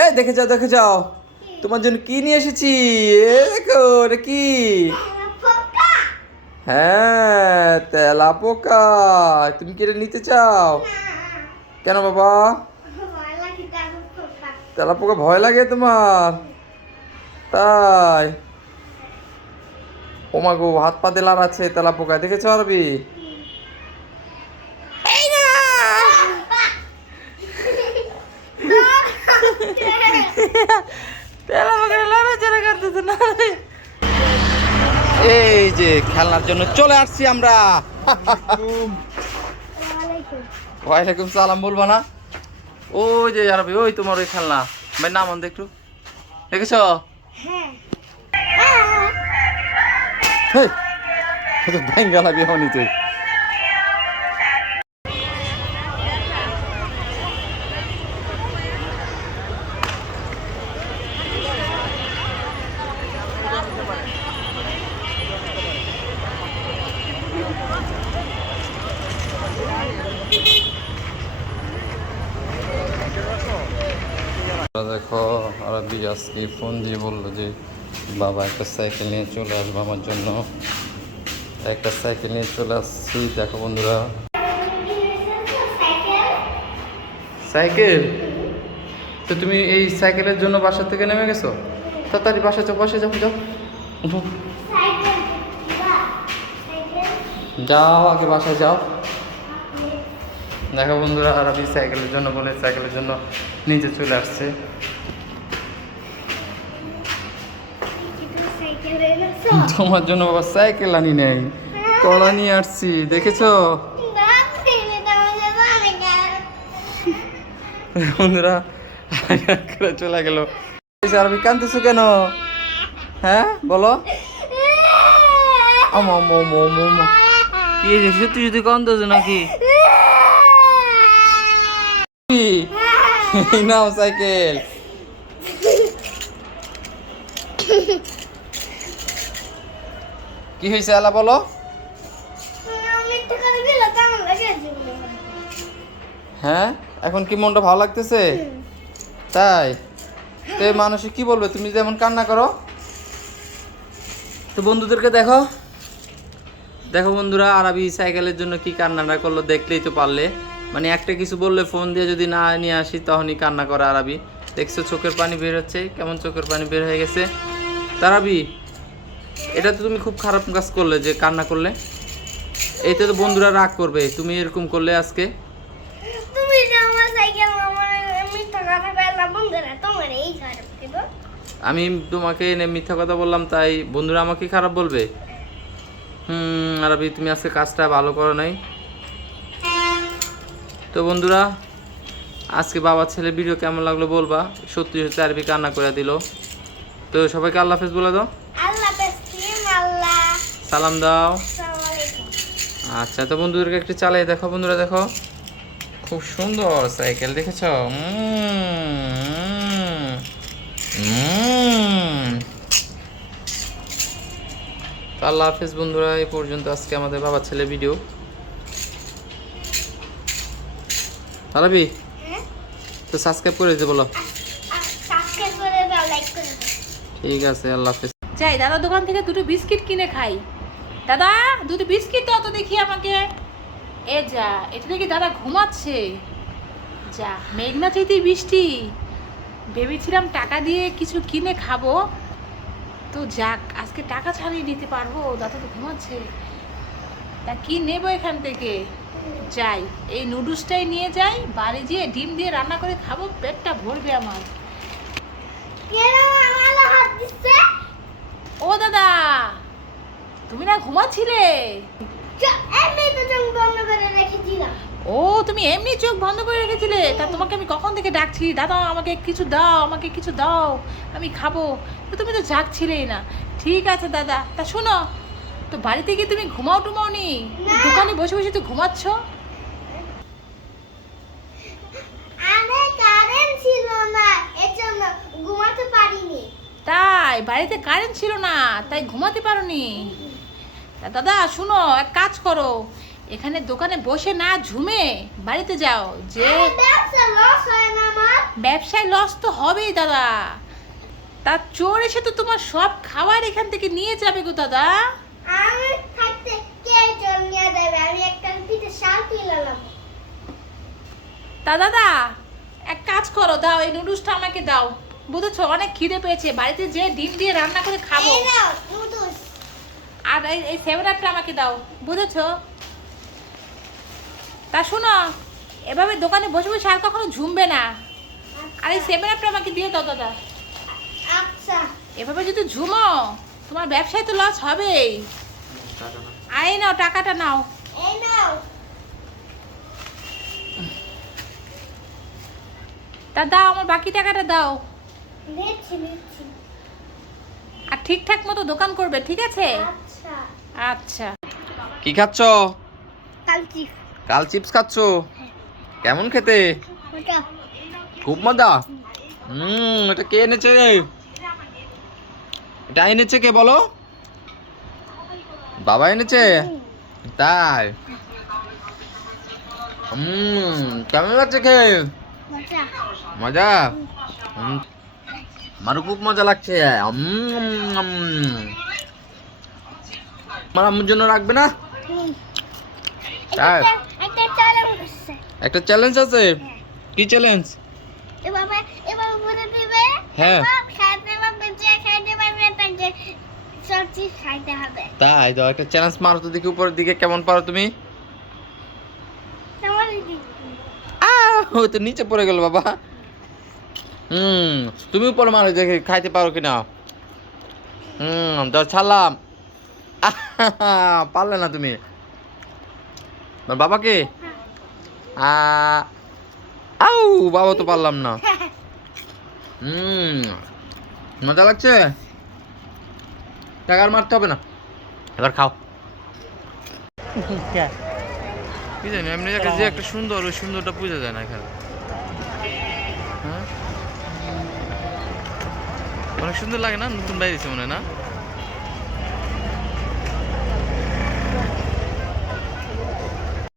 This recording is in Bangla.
এ দেখে যাও দেখে যাও, তোমার জন্য কি নিয়ে এসেছি। এ দেখো এটা কি? হ্যাঁ তেলা পোকা। তুমি কি এটা নিতে চাও? কেন বাবা? তেলা পোকা ভয় লাগে তোমার? তাই? ও মা গো, হাত পা দেলার আছে তেলা পোকা, দেখেছো আরবি? এই যে খেলনার জন্য চলে আসছি আমরা। ওয়ালাইকুম সালাম বলবা না? ওই যে আরবি, ওই তোমার ওই খেলনা, ভাই নাম আনতে একটু, দেখেছো? বেঙ্গালা বিহনি তুই। দেখো আরবি আজকে ফোন দিয়ে বললো যে বাবা একটা সাইকেল নিয়ে চলে আসবো আমার জন্য। একটা সাইকেল নিয়ে চলে আসছি। দেখো বন্ধুরা, সাইকেল। তো তুমি এই সাইকেলের জন্য বাসা থেকে নেমে গেছো? তাড়াতাড়ি বাসা যাও, বাসা যাও, যাও উঠো। যাও আগে বাসায় যাও। দেখো বন্ধুরা, আরবি সাইকেলের জন্য বলে সাইকেলের জন্য নিচে চলে আসছে। তোমার জন্য বাবা সাইকেল আনি নেই, কলা নিয়ে আসছি, দেখেছো বন্ধুরা? চলে গেল। আরবি কাঁদতেছো কেন? হ্যাঁ বলো। কি সত্যি সত্যি কাঁদতেছো নাকি? নাও সাইকেল। কি হয়েছে আলা বলো? হ্যাঁ এখন কি মনটা ভালো লাগতেছে? তাই? তো মানুষে কি বলবে তুমি যেমন কান্না করো? তো বন্ধুদেরকে দেখো, দেখো বন্ধুরা আরবি সাইকেলের জন্য কি কান্নাটা করলো, দেখলেই তো পারলে। মানে একটা কিছু বললে ফোন দিয়ে যদি না নিয়ে আসি তখনই কান্না করে আরবি। দেখছো চোখের পানি বের হচ্ছে, কেমন চোখের পানি বের হয়ে গেছে। তারাবি এটা তো তুমি খুব খারাপ কাজ করলে যে কান্না করলে। এইতে তো বন্ধুরা রাগ করবে তুমি এরকম করলে আজকে। আমি তোমাকে মিথ্যা কথা বললাম তাই বন্ধুরা আমাকে খারাপ বলবে? আরবি তুমি আজকে কাজটা ভালো করো নাই। তো বন্ধুরা আজকে বাবা ছেলে ভিডিও কেমন লাগলো বলবা। সত্যি সত্যি আরবি কান্না করে দিল। তো সবাইকে আল্লাহ হাফেজ বলে দাও। সালাম দাও। আচ্ছা তো বন্ধুদেরকে একটু চালিয়ে দেখো। বন্ধুরা দেখো খুব সুন্দর সাইকেল, দেখেছো? আল্লাহ হাফেজ বন্ধুরা, এই পর্যন্ত আজকে আমাদের বাবা ছেলে ভিডিও। আরবি তো সাবস্ক্রাইব করে দিতে বলো। ঠিক আছে, আল্লাহ হাফেজ। যাই দাদার দোকান থেকে দুটো বিস্কিট কিনে খাই। দাদা দুটো বিস্কিট দাও তো দেখি আমাকে। এ যা, এটা দেখি দাদা ঘুমাচ্ছে। যা মেঘনা চাইতেই বৃষ্টি। ভেবেছিলাম টাকা দিয়ে কিছু কিনে খাবো, তো যাক আজকে টাকা ছাড়িয়ে নিতে পারবো। দাদা তো ঘুমাচ্ছে, তা কি নেবো এখান থেকে? যাই এই নুডলসটাই নিয়ে যাই, বাড়ি গিয়ে ডিম দিয়ে রান্না করে খাবো, পেটটা ভরবে আমার। ও দাদা তুমি না ঘুমাচ্ছিলে? ও তুমি এমনি চোখ বন্ধ করে রেখেছিলে? তা তোমাকে আমি কখন থেকে ডাকছি, দাদা আমাকে কিছু দাও, আমাকে কিছু দাও, আমি খাবো। তো তুমি তো জাগছিলেই না। ঠিক আছে দাদা, তা শোনো, তো বাড়িতে গিয়ে তুমি ঘুমাও টুমাও নি? দোকানে বসে বসে তো ঘুমাচ্ছ। তাই বাড়িতে কারেন্ট ছিল না তাই ঘুমাতে পারোনি? দাদা শুনো, এক কাজ করো, এখানে দোকানে বসে না ঝুমে বাড়িতে যাও। যে ব্যবসায় লস তো হবেই দাদা। তার চোর এসে তো তোমার সব খাবার এখান থেকে নিয়ে যাবে গো দাদা। আমি থাকতে কে জল নিয়ে দেবে? আমি একটা পিঠে শাল তুলালাম। তা দাদা এক কাজ করো, দাও এই নুডলসটা আমাকে দাও, বুঝেছো অনেক খিদে পেয়েছে, বাড়িতে যে ডিম দিয়ে রান্না করে খাবো। এই নাও নুডলস। আর এই 7 আপটা আমাকে দাও, বুঝেছো? তা শোনো, এভাবে দোকানে বসে বসে আর কখনো ঝুমবে না। আর এই 7 আপটা আমাকে দিয়ে দাও দাদা। আচ্ছা এভাবে যদি ঝুমো তোমার ব্যবসায় তো লস হবেই। আর এই নাও টাকাটা নাও। এই নাও। তা দাও, আমার বাকি টাকাটা দাও। নিচ্ছি নিচ্ছি। আর ঠিকঠাক মতো দোকান করবে, ঠিক আছে? আচ্ছা আচ্ছা। কি খাচ্ছ? কালচি। কাল চিপস খাচ্ছ? কেমন খেতে? ওটা খুব মজা। এটা কে এনেছে? এটা এনেছে কে বলো? বাবা এনেছে? তাই? কেমন লাগছে খেয়ে? মজা। মজা? আমারও খুব মজা লাগছে। আমার আম্মুর জন্য রাখবে না? তাই? একটা চ্যালেঞ্জ আছে। একটা চ্যালেঞ্জ আছে? কি চ্যালেঞ্জ? এভাবে এভাবে বলে দিবে। হ্যাঁ। খাইতে পারবে, যে খাইতে পারবে তাকে সবজি খাইতে হবে। তাই দাও, একটা চ্যালেঞ্জ মারো তো দেখি উপরের দিকে কেমন পারো তুমি। তোমার দিদি। ও তো নিচে পড়ে গেল বাবা। তুমি উপরে মারো দেখি খাইতে পারো কিনা। দাও ছাড়লাম। পারলে না তুমি। বাবাকে আউ বাবা তো পারলাম না। মজা লাগছে? টাকার মারতে হবে না, এবার খাও। কি জানি এমনি যে একটা সুন্দর, ওই সুন্দরটা বোঝা যায় না এখানে। হ্যাঁ অনেক সুন্দর লাগে না? নতুন বাইরেছে মনে হয় না?